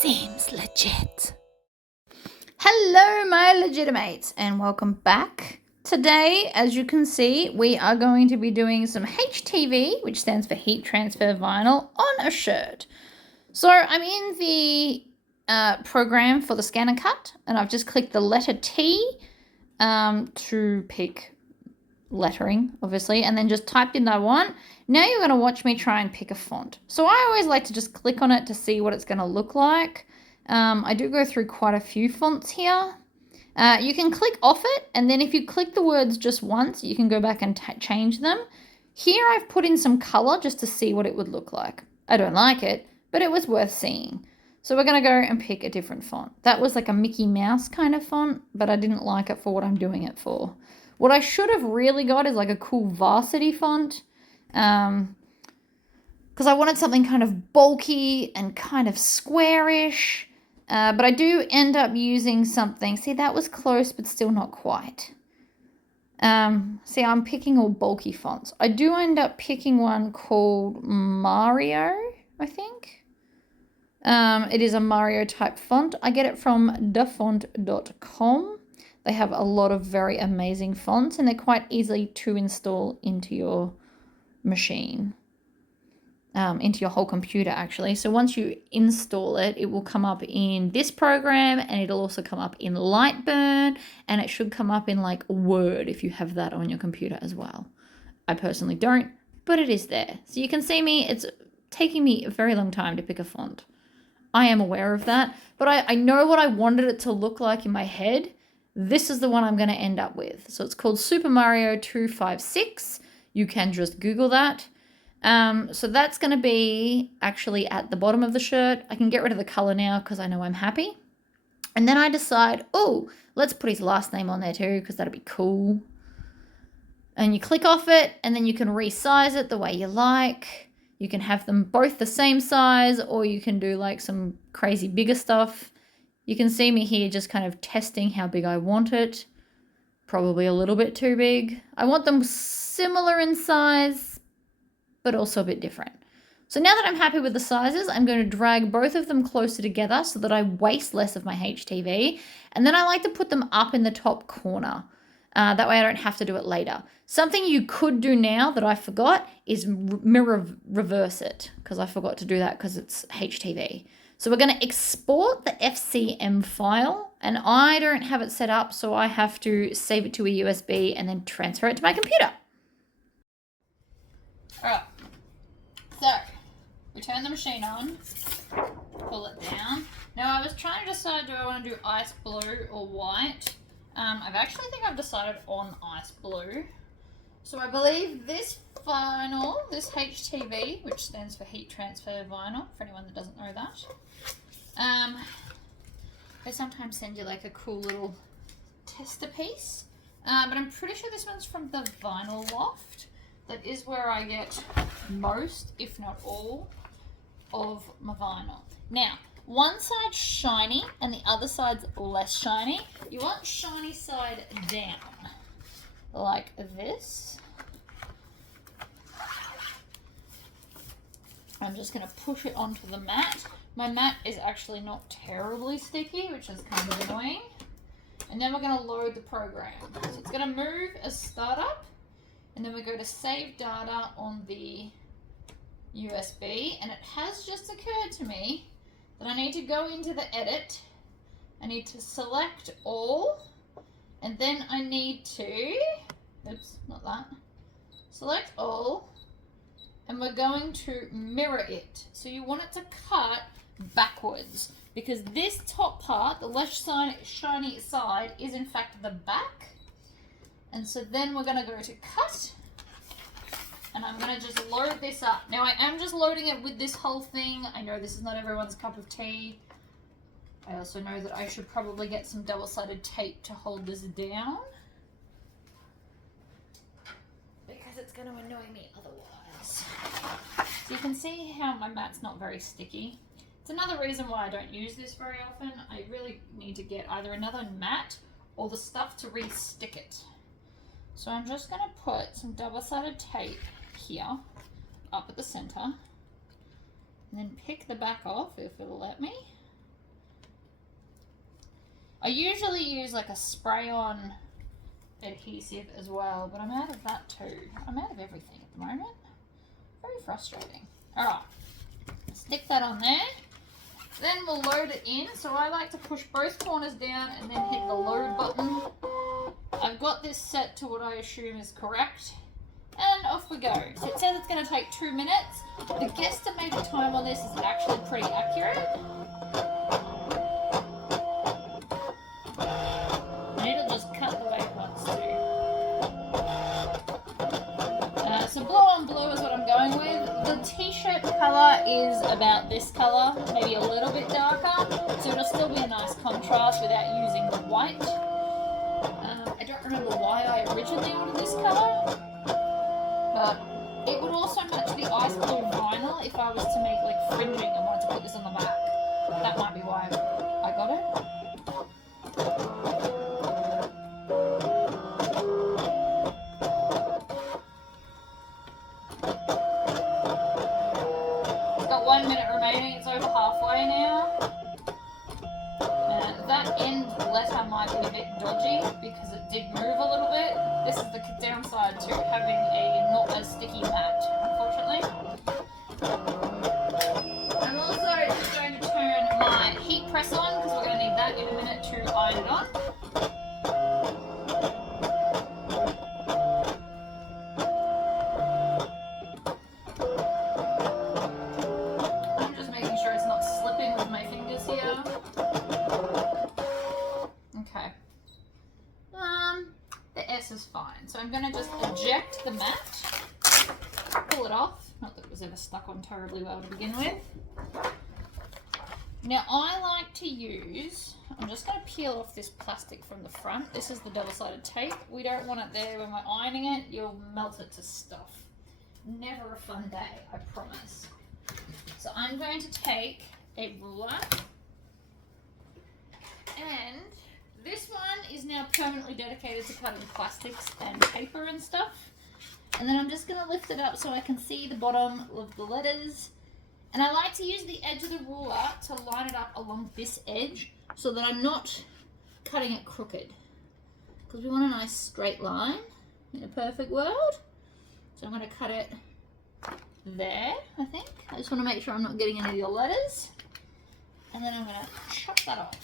Seems legit. Hello, my legitimates, and welcome back. Today, as you can see, we are going to be doing some HTV, which stands for heat transfer vinyl, on a shirt. So I'm in the program for the scan and cut, and I've just clicked the letter T to pick lettering, obviously, and then just typed in that I want. Now you're going to watch me try and pick a font. So I always like to just click on it to see what it's going to look like. I do go through quite a few fonts here. You can click off it, and then if you click the words just once, you can go back and change them. Here I've put in some color just to see what it would look like. I don't like it, but it was worth seeing. So we're going to go and pick a different font. That was like a Mickey Mouse kind of font, but I didn't like it for what I'm doing it for. What I should have really got is like a cool varsity font, because I wanted something kind of bulky and kind of squarish, but I do end up using something. See, that was close, but still not quite. See, I'm picking all bulky fonts. I do end up picking one called Mario, I think. It is a Mario type font. I get it from dafont.com. They have a lot of very amazing fonts, and they're quite easy to install into your machine, into your whole computer, actually. So once you install it, it will come up in this program, and it'll also come up in Lightburn, and it should come up in like Word if you have that on your computer as well. I personally don't, but it is there. So you can see me, it's taking me a very long time to pick a font. I am aware of that, but I know what I wanted it to look like in my head. This is the one I'm going to end up with. So it's called Super Mario 256. You can just Google that. So that's going to be actually at the bottom of the shirt. I can get rid of the color now because I know I'm happy. And then I decide, oh, let's put his last name on there too because that'll be cool. And you click off it, and then you can resize it the way you like. You can have them both the same size, or you can do like some crazy bigger stuff. You can see me here just kind of testing how big I want it. Probably a little bit too big. I want them similar in size, but also a bit different. So now that I'm happy with the sizes, I'm going to drag both of them closer together so that I waste less of my HTV. And then I like to put them up in the top corner. That way I don't have to do it later. Something you could do now that I forgot is mirror reverse it, because I forgot to do that because it's HTV. So we're going to export the FCM file, and I don't have it set up, so I have to save it to a USB and then transfer it to my computer. All right, so we turn the machine on, pull it down. Now I was trying to decide, do I want to do ice blue or white? I've decided on ice blue. So I believe this vinyl, this HTV, which stands for heat transfer vinyl, for anyone that doesn't know that, they sometimes send you like a cool little tester piece. But I'm pretty sure this one's from the Vinyl Loft. That is where I get most, if not all, of my vinyl. Now, one side's shiny and the other side's less shiny. You want shiny side down, like this. I'm just going to push it onto the mat. My mat is actually not terribly sticky, which is kind of annoying. And then we're going to load the program. So it's going to move as startup, and then we go to save data on the USB, and it has just occurred to me that I need to go into the edit. I need to select all, and then I need to, oops, not that, select all, and we're going to mirror it. So you want it to cut backwards, because this top part, the left side, shiny side, is in fact the back. And so then we're going to go to cut, and I'm going to just load this up. Now I am just loading it with this whole thing. I know this is not everyone's cup of tea. I also know that I should probably get some double-sided tape to hold this down, because it's going to annoy me otherwise. So you can see how my mat's not very sticky. It's another reason why I don't use this very often. I really need to get either another mat or the stuff to re-stick it. So I'm just going to put some double-sided tape here, up at the center, and then pick the back off if it'll let me. I usually use like a spray-on adhesive as well, but I'm out of that too. I'm out of everything at the moment. Very frustrating. Alright, stick that on there. Then we'll load it in. So I like to push both corners down and then hit the load button. I've got this set to what I assume is correct. And off we go. So it says it's going to take 2 minutes. The guesstimated time on this is actually pretty accurate. And it'll just cut the way it wants to. So blue on blue is what I'm going with. The t-shirt colour is about this colour, maybe a little bit darker. So it'll still be a nice contrast without using the white. I don't remember why I originally ordered this colour. But it would also match the ice blue vinyl if I was to make like fringing and wanted to put this on the back. That might be why I got it. It's got 1 minute remaining. It's over halfway now. That end letter might be a bit dodgy because it did move a little bit. This is the downside to having a not as sticky mat, unfortunately. I'm also just going to turn my heat press on because we're going to need that in a minute to iron it on. I'm just making sure it's not slipping with my fingers here. Okay. The S is fine. So I'm going to just eject the mat, pull it off. Not that it was ever stuck on terribly well to begin with. Now I like to use, I'm just going to peel off this plastic from the front. This is the double-sided tape. We don't want it there when we're ironing it. You'll melt it to stuff. Never a fun day, I promise. So I'm going to take a ruler, and this one is now permanently dedicated to cutting plastics and paper and stuff. And then I'm just going to lift it up so I can see the bottom of the letters. And I like to use the edge of the ruler to line it up along this edge so that I'm not cutting it crooked. Because we want a nice straight line in a perfect world. So I'm going to cut it there, I think. I just want to make sure I'm not getting any of your letters. And then I'm going to chop that off.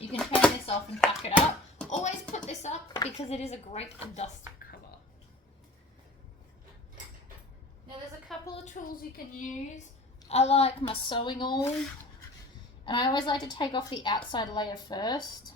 You can turn this off and pack it up. Always put this up because it is a great dust cover. Now there's a couple of tools you can use. I like my sewing awl, and I always like to take off the outside layer first.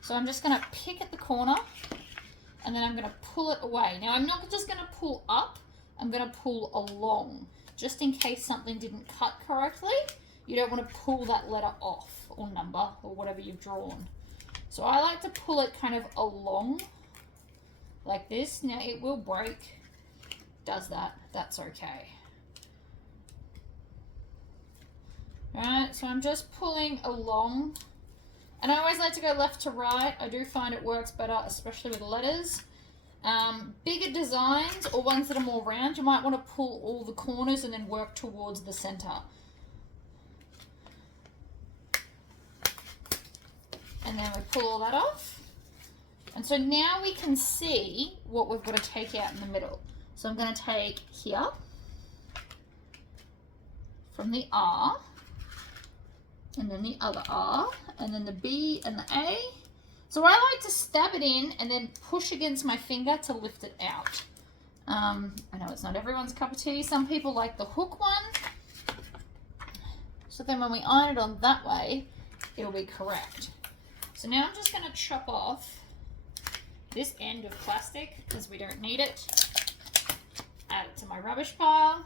So I'm just going to pick at the corner and then I'm going to pull it away. Now I'm not just going to pull up, I'm going to pull along, just in case something didn't cut correctly. You don't want to pull that letter off or number or whatever you've drawn. So I like to pull it kind of along like this. Now it will break, does that, that's okay. Alright, so I'm just pulling along, and I always like to go left to right. I do find it works better, especially with letters. Bigger designs or ones that are more round, you might want to pull all the corners and then work towards the center. And then we pull all that off. And so now we can see what we've got to take out in the middle. So I'm going to take here from the R, and then the other R, and then the B and the A. So I like to stab it in and then push against my finger to lift it out. I know it's not everyone's cup of tea. Some people like the hook one. So then when we iron it on that way, it'll be correct. So now I'm just going to chop off this end of plastic because we don't need it. Add it to my rubbish pile.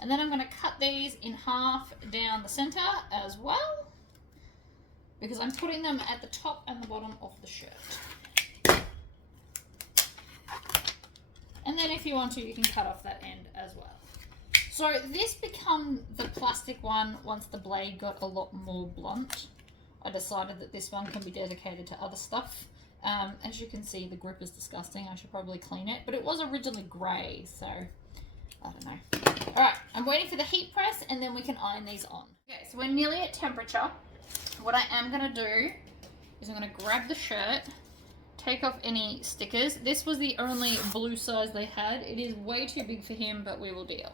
And then I'm going to cut these in half down the center as well, because I'm putting them at the top and the bottom of the shirt. And then if you want to, you can cut off that end as well. So this became the plastic one once the blade got a lot more blunt. I decided that this one can be dedicated to other stuff. As you can see, the grip is disgusting. I should probably clean it, but it was originally grey, so I don't know. All right, I'm waiting for the heat press and then we can iron these on. Okay, so we're nearly at temperature. what I am going to do is I'm going to grab the shirt, take off any stickers. This was the only blue size they had. It is way too big for him, but we will deal.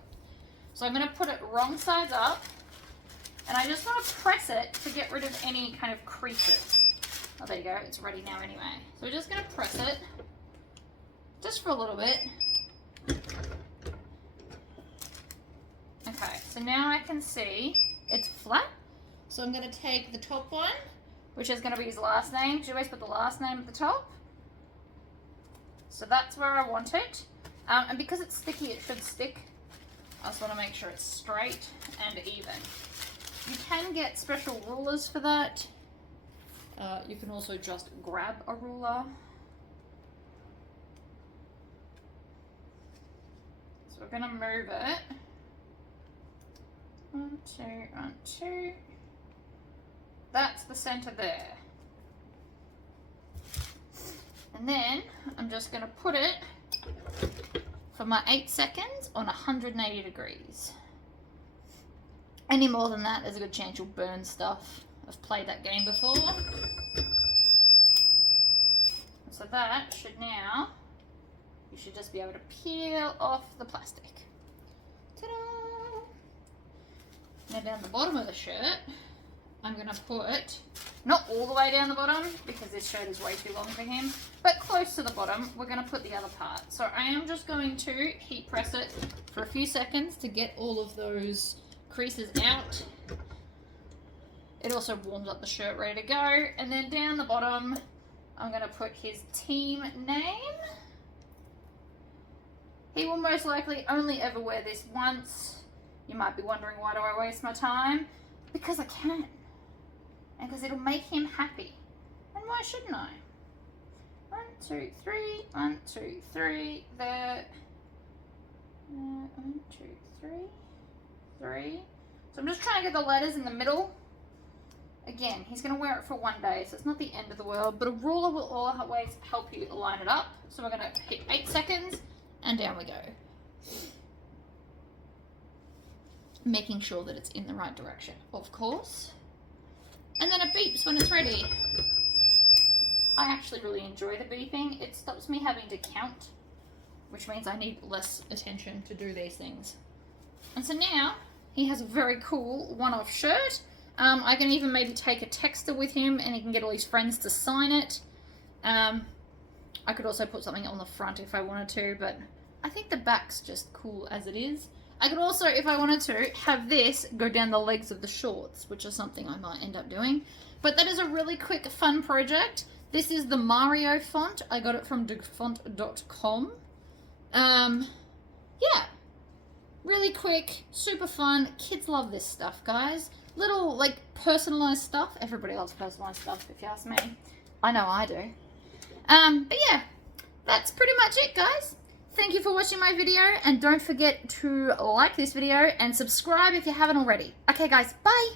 So I'm going to put it wrong sides up, and I just want to press it to get rid of any kind of creases. Oh, there you go. It's ready now anyway. So we're just going to press it just for a little bit. Okay, so now I can see it's flat. So I'm going to take the top one, which is going to be his last name, because you always put the last name at the top. So that's where I want it. And because it's sticky, it should stick. I just want to make sure it's straight and even. You can get special rulers for that. You can also just grab a ruler. So we're going to move it. 1, 2, 1, 2. That's the center there. And then I'm just going to put it for my 8 seconds on 180 degrees. Any more than that, there's a good chance you'll burn stuff. I've played that game before. So that should now, you should just be able to peel off the plastic. Ta-da! Now down the bottom of the shirt, I'm going to put, not all the way down the bottom, because this shirt is way too long for him, but close to the bottom, we're going to put the other part. So I am just going to heat press it for a few seconds to get all of those creases out. It also warms up the shirt ready to go. And then down the bottom, I'm going to put his team name. He will most likely only ever wear this once. You might be wondering, why do I waste my time? Because I can. And because it'll make him happy. And why shouldn't I? 1, 2, 3. 1, 2, 3. There. 1, 2, 3. 3. So I'm just trying to get the letters in the middle. Again, he's going to wear it for 1 day, so it's not the end of the world, but a ruler will always help you line it up. So we're going to hit 8 seconds, and down we go. Making sure that it's in the right direction, of course. And then it beeps when it's ready. I actually really enjoy the beeping. It stops me having to count, which means I need less attention to do these things. And so now, he has a very cool one-off shirt. I can even maybe take a texter with him and he can get all his friends to sign it. I could also put something on the front if I wanted to, but I think the back's just cool as it is. I could also, if I wanted to, have this go down the legs of the shorts, which is something I might end up doing. But that is a really quick, fun project. This is the Mario font. I got it from degfont.com. Yeah. Really quick, super fun. Kids love this stuff, guys. Little, like, personalized stuff. Everybody loves personalized stuff, if you ask me. I know I do. But yeah, that's pretty much it, guys. Thank you for watching my video, and don't forget to like this video and subscribe if you haven't already. Okay, guys, bye!